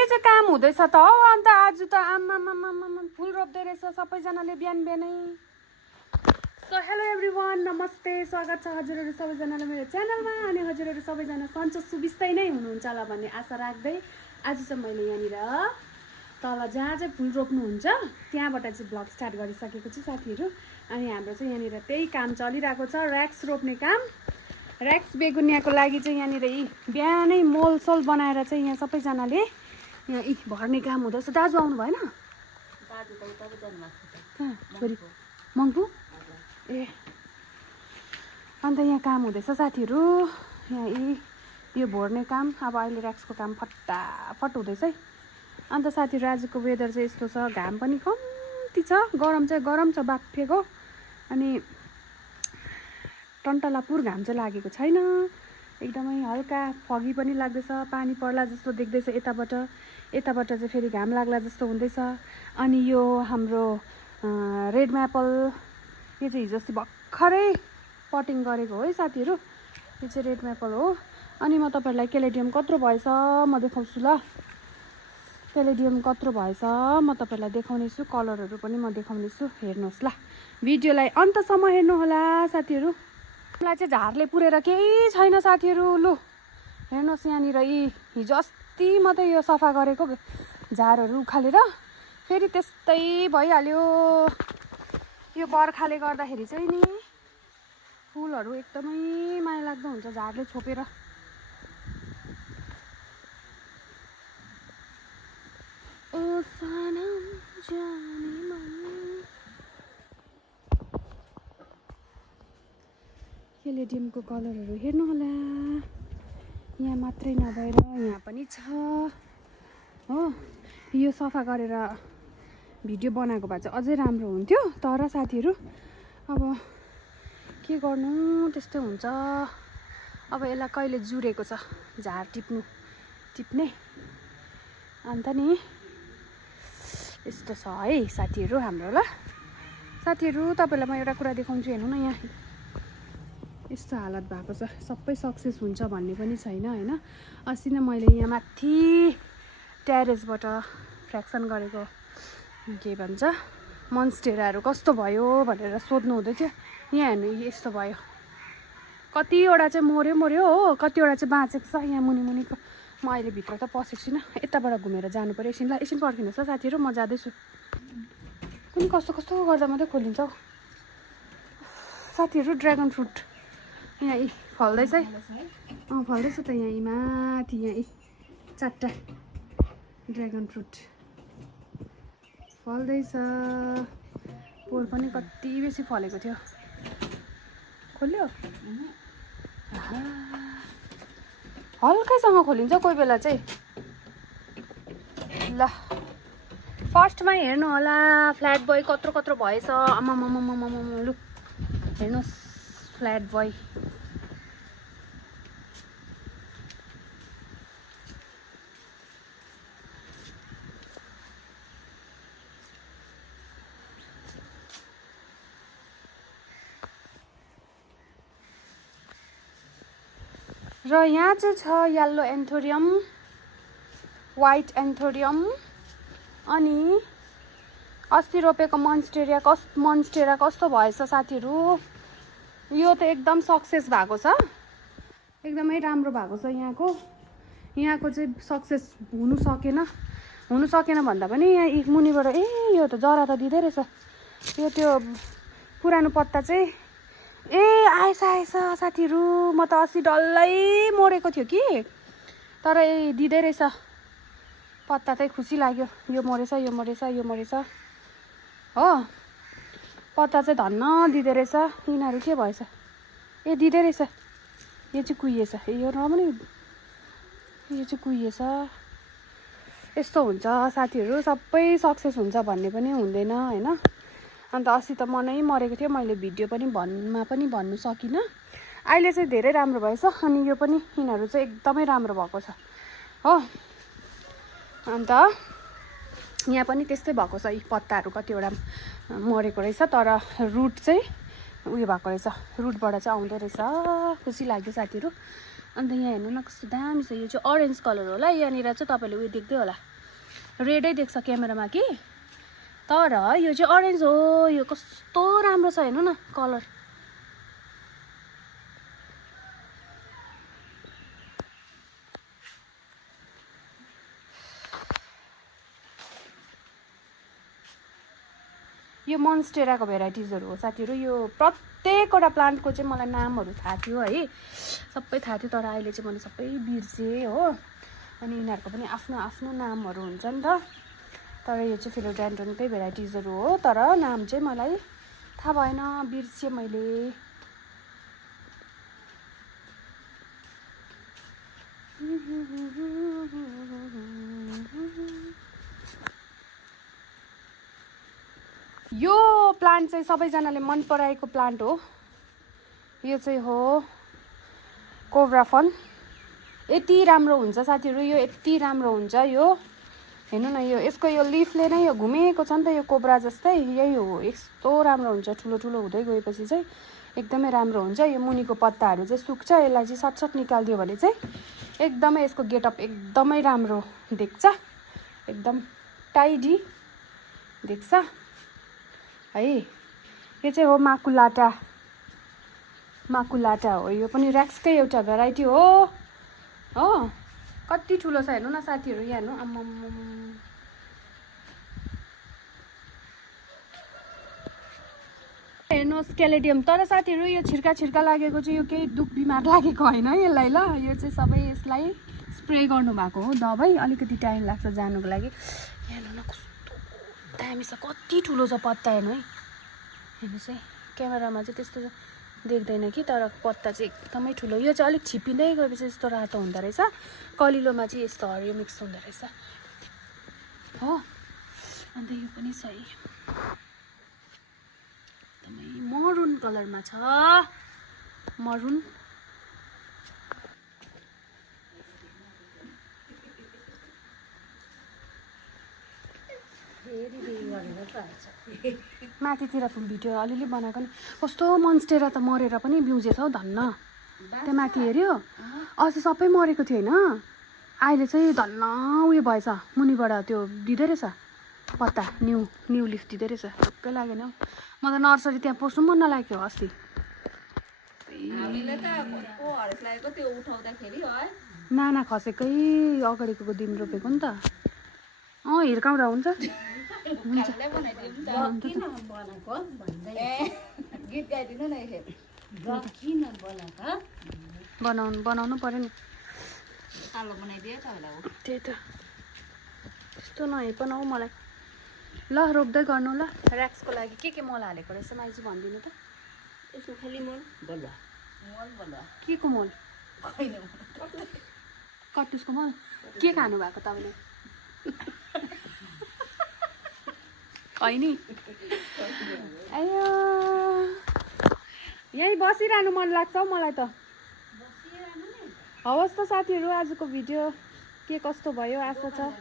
के चाहिँ काम हुँदैछ त हौ अन्त आज त आम्मामामामा फुल रोप्दै रहेछ सबैजनाले बिहान बिहानै। सो हेलो एभ्रिवान, नमस्ते, स्वागत छ हजुरहरू सबैजनालाई मेरो च्यानलमा। अनि हजुरहरू सबैजना सन्चो सुबिस्तै नै हुनुहुन्छ होला भन्ने आशा राख्दै आज चाहिँ मैले यहाँनिर तल जहाँ चाहिँ फुल रोप्नुहुन्छ त्यहाँबाट चाहिँ ब्लग स्टार्ट गरिसकेको छु साथीहरू। अनि हाम्रो चाहिँ यहाँनिर त्यही काम चलिरहेको छ, र्याक्स रोप्ने काम। र्याक्स बेगुनियाको लागि चाहिँ यहाँनिर बिहानै मोलसोल बनाएर चाहिँ यहाँ सबैजनाले यहाँ भर्ने काम हुँदैछ। दाजु आउनु भएन? छोरी मङ्पू ए अन्त यहाँ काम हुँदैछ साथीहरू। यहाँ यो भर्ने काम, अब अहिले र्याक्सको काम फटाफट हुँदैछ है। अन्त साथीहरू आजको वेदर चाहिँ यस्तो छ, घाम पनि कम्ती छ, गरम चाहिँ गरम छ बाफेको। अनि टन्टलापुर घाम चाहिँ लागेको छैन, एकदमै हल्का फगी पनि लाग्दैछ, पानी पर्ला जस्तो देख्दैछ यताबाट चाहिँ फेरि घाम लाग्ला जस्तो हुँदैछ। अनि यो हाम्रो रेड म्यापल यो चाहिँ हिजो अस्ति भर्खरै पटिङ गरेको हो है साथीहरू। यो चाहिँ रेड म्यापल हो। अनि म तपाईँहरूलाई केलेडियम कत्रो भएछ म देखाउँछु ल। केलेडियम कत्रो भएछ म तपाईँहरूलाई देखाउने छु, कलरहरू पनि म देखाउने छु, हेर्नुहोस् ल। भिडियोलाई अन्तसम्म हेर्नुहोला साथीहरू। मलाई चाहिँ झारले पुरेर केही छैन साथीहरू। लु हेर्नुहोस् यहाँनिर हिजो अस्ति मात्रै यो सफा गरेको झारहरू उखालेर फेरि त्यस्तै भइहाल्यो। यो बर्खाले गर्दाखेरि चाहिँ नि फुलहरू एकदमै माया लाग्दो हुन्छ झारले छोपेर। ओ सनम जाने मन। केलेडियमको कलरहरू हेर्नु होला, यहाँ मात्रै नभएर यहाँ पनि छ हो। यो सफा गरेर भिडियो बनाएको भए चाहिँ अझै राम्रो हुन्थ्यो, तर साथीहरू अब के गर्नु, त्यस्तै हुन्छ। अब यसलाई कहिले जुरेको छ झार टिप्ने अन्त नि यस्तो छ है साथीहरू हाम्रो। ल साथीहरू तपाईँलाई म एउटा कुरा देखाउँछु, हेर्नु न यहाँ यस्तो हालत भएको छ। सबै सक्सेस हुन्छ भन्ने पनि छैन होइन। अस्ति नै मैले यहाँ माथि ट्यारेसबाट फ्र्याक्सन गरेको के भन्छ मन्स्टेराहरू कस्तो भयो भनेर सोध्नु हुँदै थियो। यहाँ हेर्नु यस्तो भयो, कतिवटा चाहिँ मऱ्यो हो, कतिवटा चाहिँ बाँचेको छ यहाँ मुनिको। म अहिले भित्र त पसेको छुइनँ, यताबाट घुमेर जानु पऱ्यो एकछिन। ल एकछिन पर्खिनुहोस् ल साथीहरू, म जाँदैछु। कुनि कस्तो गर्दा मात्रै खोलिन्छ हौ साथीहरू। ड्र्यागन फ्रुट यहाँ फल्दैछ है, फल्दैछ त यहाँ माथि, यहाँ 4टा ड्र्यागन फ्रुट फल्दैछ। पोहोर पनि कति बेसी फलेको थियो। खोल्यो हल्कैसँग खोलिन्छ कोही बेला चाहिँ। ल फर्स्टमा हेर्नु होला फ्ल्याट बोय कत्रो भएछ। आमामामामामा लु हेर्नुहोस् फ्ल्याट बोय। र यहाँ चाहिँ छ येल्लो एन्थोरियम, वाइट एन्थोरियम, अनि अस्ति रोपेको मन्स्टेरा कस्तो भएछ साथीहरू। यो त एकदम सक्सेस भएको छ, एकदमै राम्रो भएको छ। यहाँको चाहिँ सक्सेस हुनु सकेन भन्दा पनि यहाँ मुनिबाट यो त जरा त दिँदै रहेछ। यो त्यो पुरानो पत्ता चाहिँ आएछ साथीहरू। म त अस्ति डल्लै मरेको थियो कि, तर दिँदै रहेछ पत्ता चाहिँ, खुसी लाग्यो। यो मरेछ हो, पत्ता चाहिँ धन्न दिँदै रहेछ। यिनीहरू के भएछ दिँदै रहेछ। यो चाहिँ कुहिएछ, यो पनि यो चाहिँ कुहिएछ। यस्तो हुन्छ साथीहरू, सबै सक्सेस हुन्छ भन्ने पनि हुँदैन होइन। अन्त अस्ति त मनै मरेको थियो, मैले भिडियो पनि भन्नु सकिनँ। अहिले चाहिँ धेरै राम्रो भएछ। अनि यो पनि यिनीहरू चाहिँ एकदमै राम्रो भएको छ हो। अन्त यहाँ पनि त्यस्तै भएको छ, यी पत्ताहरू कतिवटा मरेको रहेछ, तर रुट चाहिँ उयो भएको रहेछ, रुटबाट चाहिँ आउँदो रहेछ। खुसी लाग्यो साथीहरू। अन्त यहाँ हेर्नु न कस्तो दामी छ। यो चाहिँ अरेन्ज कलर होला। यहाँनिर चाहिँ तपाईँले उयो देख्दै होला, रेडै देख्छ क्यामेरामा कि, तर यो चाहिँ अरेन्ज हो। यो कस्तो राम्रो छ हेर्नु न कलर। यो मोन्स्टेराको भेराइटिजहरू हो साथीहरू। यो प्रत्येकवटा प्लान्टको चाहिँ मलाई नामहरू थाहा थियो है, सबै थाहा थियो, तर अहिले चाहिँ मैले सबै बिर्सेँ हो। अनि यिनीहरूको पनि आफ्नो आफ्नो नामहरू हुन्छ नि त। तर यो चाहिँ फिलोडेन्ड्रोनकै भेराइटिजहरू हो, तर नाम चाहिँ मलाई थाहा भएन, बिर्सेँ मैले। यो प्लान्ट चाहिँ सबैजनाले मन पराएको प्लान्ट हो। यो चाहिँ हो कोब्रा फन। यति राम्रो हुन्छ साथीहरू, यो यति राम्रो हुन्छ। यो हेर्नु न, यो यसको यो लिफले नै यो घुमेको छ नि त, यो कोब्रा जस्तै यही हो। यस्तो राम्रो हुन्छ, ठुलो ठुलो हुँदै गएपछि चाहिँ एकदमै राम्रो हुन्छ। यो मुनिको पत्ताहरू चाहिँ सुक्छ, यसलाई चाहिँ सटसट निकालिदियो भने चाहिँ एकदमै यसको गेटअप एकदमै राम्रो देख्छ, एकदम टाइडी देख्छ है। यो चाहिँ हो माकुलाटा। माकुलाटा हो, यो पनि र्याक्सकै एउटा भेराइटी हो। कति ठुलो छ हेर्नु न साथीहरू, यहाँ हेर्नु, आम्माम। हेर्नुहोस् क्यालेडियम। तर साथीहरू यो छिर्का छिर्का लागेको चाहिँ यो केही दुख बिमार लागेको होइन यसलाई, ल। यो चाहिँ सबै यसलाई स्प्रे गर्नुभएको हो दबाई, अलिकति टाइम लाग्छ जानुको लागि। हेर्नु न कस्तो दामी छ, कति ठुलो छ पत्ता हेर्नु है। हेर्नुहोस् है, क्यामेरामा चाहिँ त्यस्तो देख्दैन कि, तर पत्ता चाहिँ एकदमै ठुलो। यो चाहिँ अलिक छिपिँदै गएपछि यस्तो रातो हुँदो रहेछ, कलिलोमा चाहिँ यस्तो हरियो मिक्स हुँदो रहेछ हो। अन्त यो पनि सही एकदमै मरुन कलरमा छ, मरुन। माथितिरको भिडियो अलिअलि बनाएको नि कस्तो मोन्स्टेरा त मरेर पनि बिउजेछ हौ धन्न। त्यहाँ माथि हेऱ्यो, अस्ति सबै मरेको थियो होइन, अहिले चाहिँ धन्न उयो भएछ, मुनिबाट त्यो दिँदै रहेछ पत्ता, न्यू लिफ दिँदै रहेछ। ढुक्कै लागेन हौ, म त नर्सरी त्यहाँ पस्नु मन नलाग्यो अस्ति। नाना खसेकै अगाडिको दिन रोपेको नि त। हिर्काउँदा हुन्छ, बनाउनु पर्यो नि। त्यही त, त्यस्तो नहेर्नु मलाई। ल रोप्दै गर्नु ल। र्याक्सको लागि के मल हालेको रहेछ माइजू भनिदिनु त। यसको खाली मल बलुवा, के को मल? कटुसको मल। के खानु भएको तपाईँले? होइन अयो, यहीँ बसिरहनु मन लाग्छ हौ मलाई त। हवस् त साथीहरू, आजको भिडियो के कस्तो भयो आशा छ।